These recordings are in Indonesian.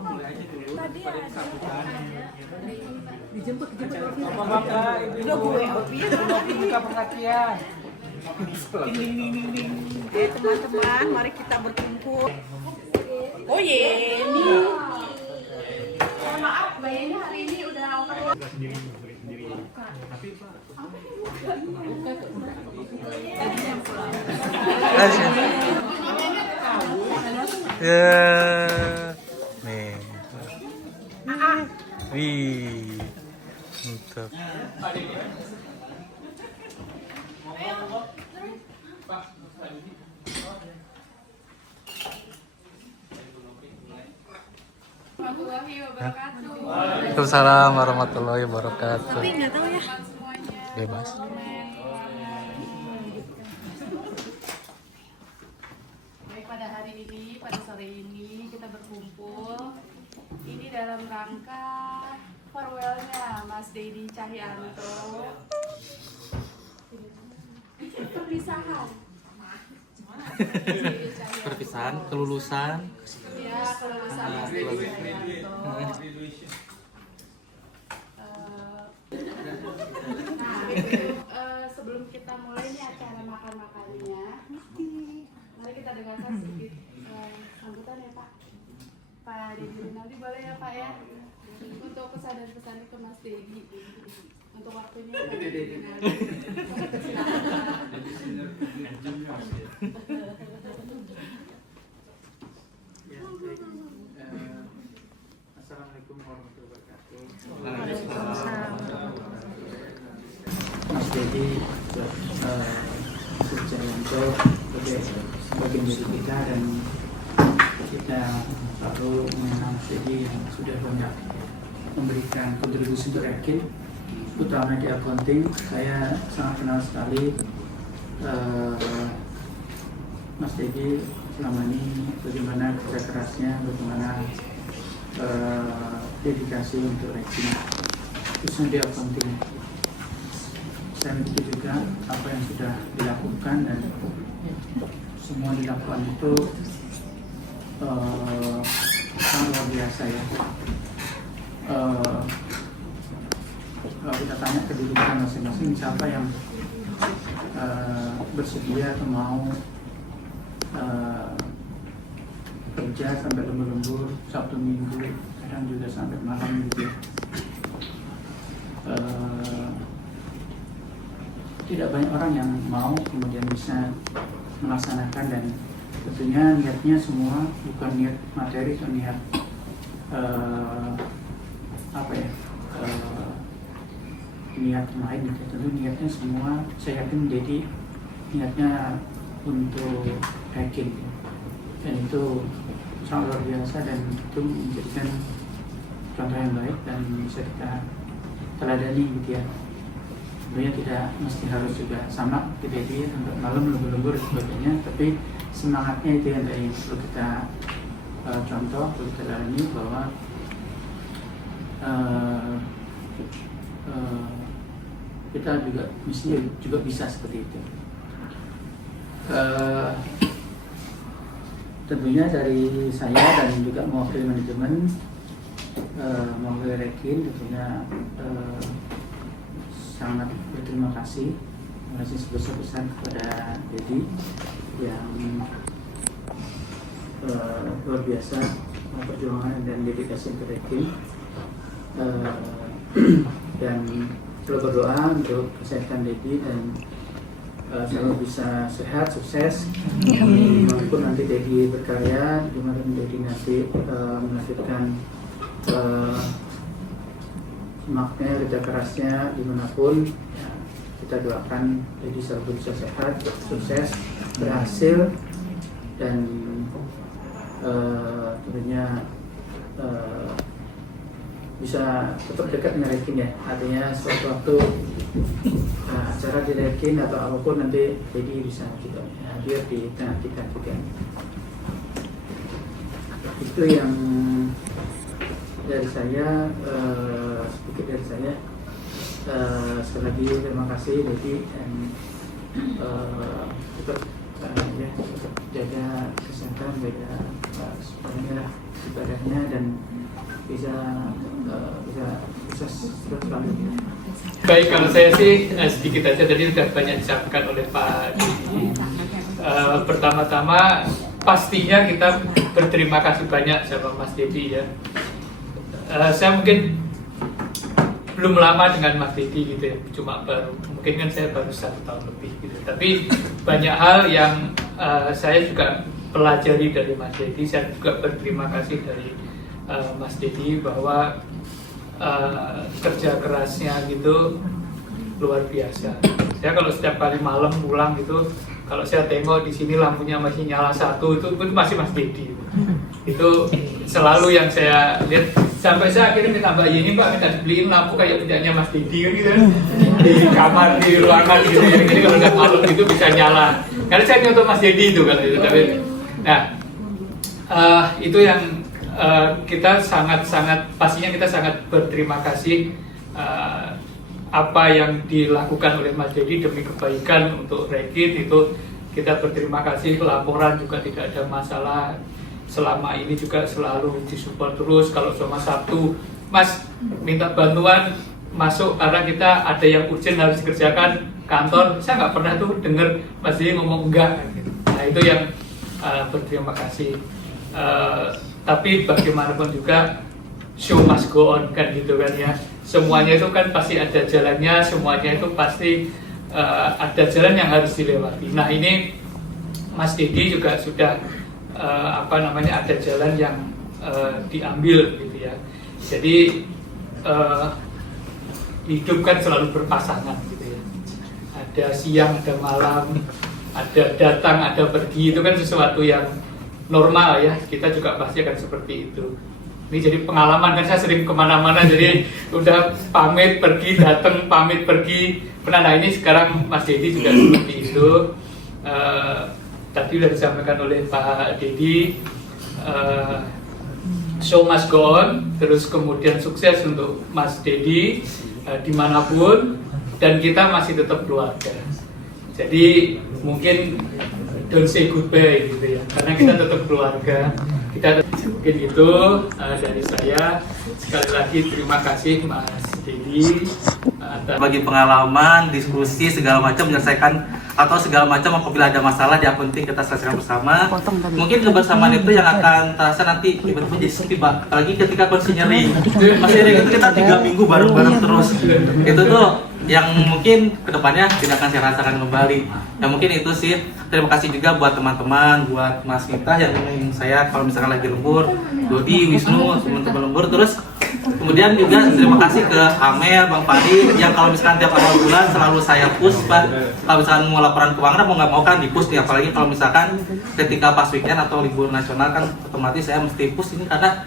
Tadi ada. Dijemput. Bapak, ibu buka perhatian. Teman-teman, mari kita berkumpul. Oh Yeni. Maaf, Mbak Yeni hari ini udah over. Ya, nih. Wih, mantap. Warahmatullahi wabarakatuh. Waalaikumsalam warahmatullahi wabarakatuh. Tapi nggak tahu ya. Bebas. Baik, pada hari ini, pada sore ini kita berkumpul. Ini dalam rangka farewellnya Mas Dedi Cahyanto. Perpisahan. Perpisahan, kelulusan. Ya, kelulusan Mas Dedi Cahyanto. Sebelum kita mulai nih acara makan-makannya, mari kita dengarkan sedikit sambutan ya Pak. Pak Dedi Rinaldi boleh ya Pak ya? Untuk pesan dan pesannya ke Mas Dedi. Untuk waktunya Pak Dedi Rinaldi. Assalamualaikum warahmatullahi wabarakatuh. Mas Dedi Cahyanto sebagian dari kita, dan kita selalu mengenal Mas Dedi yang sudah banyak memberikan kontribusi untuk Rekin, utama di accounting. Saya sangat kenal sekali Mas Dedi selama ini, bagaimana kerja kerasnya, bagaimana dedikasi untuk Rekin, khususnya di accounting. Dan itu juga apa yang sudah dilakukan, dan semua dilakukan itu sangat luar biasa ya. Kalau kita tanya kedudukan masing-masing, siapa yang bersedia atau mau kerja sampai lembur-lembur, Sabtu Minggu, kadang juga sampai malam gitu ya. Tidak banyak orang yang mau kemudian bisa melaksanakan, dan tentunya niatnya semua bukan niat materi atau niat niat lain gitu. Tentu niatnya semua, saya yakin menjadi niatnya untuk Rekin, dan itu sangat luar biasa, dan itu menjadikan contoh yang baik dan bisa kita teladani gitu ya. Sebenarnya tidak mesti harus juga sama jadi sampai malam lembur-lembur dan sebagainya, tapi semangatnya itu yang perlu kita contoh, perlu kita jalani, bahwa kita juga mestinya juga bisa seperti itu. Tentunya dari saya dan juga mewakili manajemen, mewakili Rekin, tentunya sangat berterima kasih sebesar-besar kepada Dedi yang luar biasa perjuangan dan dedikasi untuk Rekin, dan selalu berdoa untuk kesehatan Dedi dan selalu bisa sehat, sukses. Dimanapun nanti Dedi berkarya, dimanapun Dedi nanti melanjutkan semangatnya, kerja kerasnya dimanapun ya, kita doakan Dedi selalu bisa sehat, sukses, berhasil, dan tentunya bisa tetap dekat dengan Rekin ya. Artinya suatu waktu acara di Rekin atau apapun nanti Dedi bisa juga hadir di tengah kita juga. Itu yang dari saya, sedikit dari saya. Sekali lagi terima kasih Dedi, dan tetap jaga kesehatan, jaga supaya ibadahnya dan bisa sukses selanjutnya. Baik, kalau saya sih sedikit aja, tadi sudah banyak disampaikan oleh Pak Didi. Pertama-tama pastinya kita berterima kasih banyak sama Mas Dedi ya. Saya mungkin belum lama dengan Mas Dedi gitu ya, cuma mungkin kan saya baru 1 tahun lebih gitu. Tapi banyak hal yang saya juga pelajari dari Mas Dedi. Saya juga berterima kasih dari Mas Dedi bahwa kerja kerasnya gitu luar biasa. Saya kalau setiap kali malam pulang gitu, kalau saya tengok di sini lampunya masih nyala 1, itu masih Mas Dedi. Itu selalu yang saya lihat. Sampai saya akhirnya minta Mbak Yeni, Mbak minta dibeliin lampu kayak punyanya Mas Dedi gitu kan, di kamar, di ruangan gitu ya. Jadi kalau udah malam itu bisa nyala. Karena saya nyontoh Mas Dedi itu kalau itu. Nah, itu yang kita sangat pastinya kita sangat berterima kasih apa yang dilakukan oleh Mas Dedi demi kebaikan untuk Rekit. Itu kita berterima kasih. Laporan juga tidak ada masalah. Selama ini juga selalu disupport terus. Kalau sama Sabtu, Mas minta bantuan masuk karena kita ada yang urgent harus dikerjakan kantor. Saya nggak pernah tuh dengar Mas Dedi ngomong enggak. Nah itu yang berterima kasih. Tapi bagaimanapun juga show must go on kan gitu kan ya. Semuanya itu kan pasti ada jalannya. Semuanya itu pasti ada jalan yang harus dilewati. Nah ini Mas Dedi juga sudah ada jalan yang diambil gitu ya. Jadi hidup kan selalu berpasangan gitu ya. Ada siang, ada malam, ada datang, ada pergi. Itu kan sesuatu yang normal ya. Kita juga pasti akan seperti itu. Ini jadi pengalaman kan, saya sering kemana-mana. Jadi udah pamit pergi, datang, pamit pergi. Nah ini sekarang Mas Dedi juga seperti itu. Tadi sudah disampaikan oleh Pak Dedi, show must go on, terus kemudian sukses untuk Mas Dedi dimanapun, dan kita masih tetap keluarga. Jadi mungkin don't say goodbye gitu ya, karena kita tetap keluarga. Mungkin itu dari saya. Sekali lagi terima kasih Mas Dedi Bagi pengalaman, diskusi, segala macam menyelesaikan atau segala macam apabila ada masalah yang penting kita selesaikan bersama. Mungkin kebersamaan itu yang akan terasa nanti tiba-tiba jadi sepi Pak. Apalagi ketika kondisi nyeri. Masih nyeri itu kita 3 minggu bareng-bareng terus. Itu tuh yang mungkin kedepannya tidak akan saya rasakan kembali. Ya mungkin itu sih. Terima kasih juga buat teman-teman, buat Mas Miftah yang nemenin saya kalau misalkan lagi lembur, Dodi, Wisnu, teman-teman lembur. Terus kemudian juga terima kasih ke Amel, Bang Fadi yang kalau misalkan tiap awal bulan selalu saya push Pak. Kalau misalkan mau laporan keuangan mau nggak mau kan di push nih, apalagi kalau misalkan ketika pas weekend atau libur nasional kan otomatis saya mesti push ini karena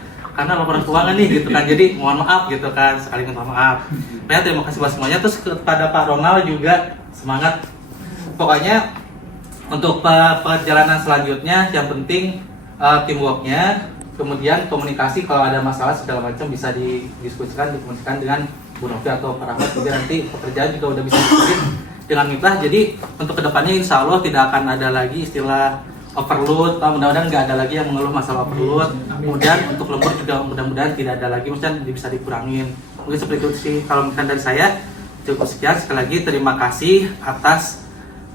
laporan keuangan nih gitu kan. Jadi mohon maaf gitu kan, sekali minta maaf. Ya terima kasih buat semuanya. Terus kepada Pak Ronald juga semangat. Pokoknya untuk perjalanan selanjutnya yang penting teamworknya, kemudian komunikasi kalau ada masalah segala macam bisa didiskusikan, dikomunikasikan dengan Bu Novi atau Pak Rahmat. Jadi nanti pekerjaan juga udah bisa disusun dengan Miftah. Jadi untuk kedepannya insya Allah tidak akan ada lagi istilah overload. Mudah-mudahan nggak ada lagi yang mengeluh masalah overload. Kemudian untuk lembur juga mudah-mudahan tidak ada lagi, maksudnya bisa dikurangin. Mungkin seperti itu sih kalau misalkan dari saya. Cukup sekian. Sekali lagi terima kasih atas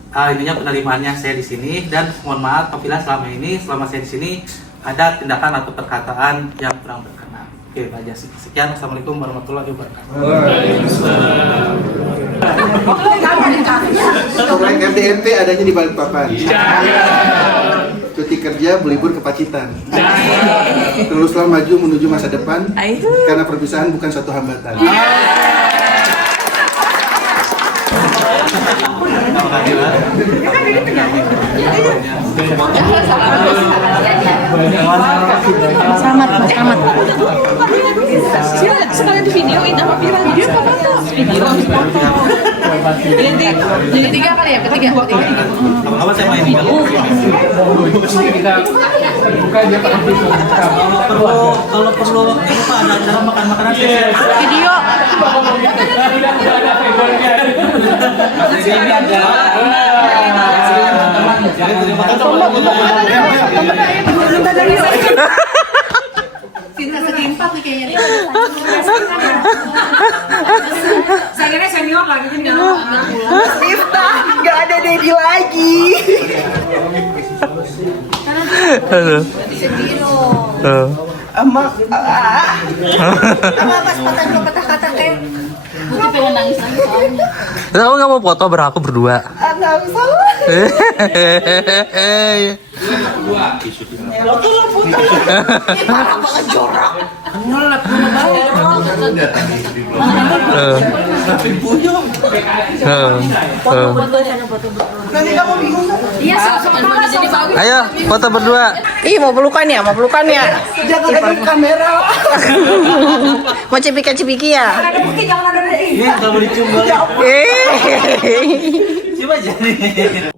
penerimaannya saya di sini, dan mohon maaf apabila selama saya di sini ada tindakan atau perkataan yang kurang berkenan. Oke, Pak Jasi. Sekian. Assalamualaikum warahmatullahi wabarakatuh. Proyek MDMP adanya di Balikpapan. Cuti kerja berlibur ke Pacitan. Teruslah maju menuju masa depan, karena perpisahan bukan suatu hambatan. Selamat, Mas Selamat. Sekalian di videoin apa viral video apa tuh? Video foto. Jadi 3 kali ya, ketiga. Apa saya main Kita buka aja Pak. kalau perlu ini Pak ada acara makan-makanan Video. Jadi ini ada. Jadi terima kasih. Kita setimpat nih kayaknya. Saya kira senior lagi jadi Sifta, nggak ada Dedi lagi. Sedih loh. Ama Pas patah kata kayak Putih pengen nangis lagi soalnya. Kamu nggak mau foto beraku berdua? nggak bisa. Foto lo foto. Parah banget jorok. Ngelap Nanti kamu bingung kan? Iya, sama-sama jadi bagus. Ayo foto berdua. Ih mau pelukan ya, mau pelukan ya. Jangan ada kamera. Mau cipika-cipiki ya. ada bukti jangan ada Ini nggak boleh cium. Eh. Coba jadi.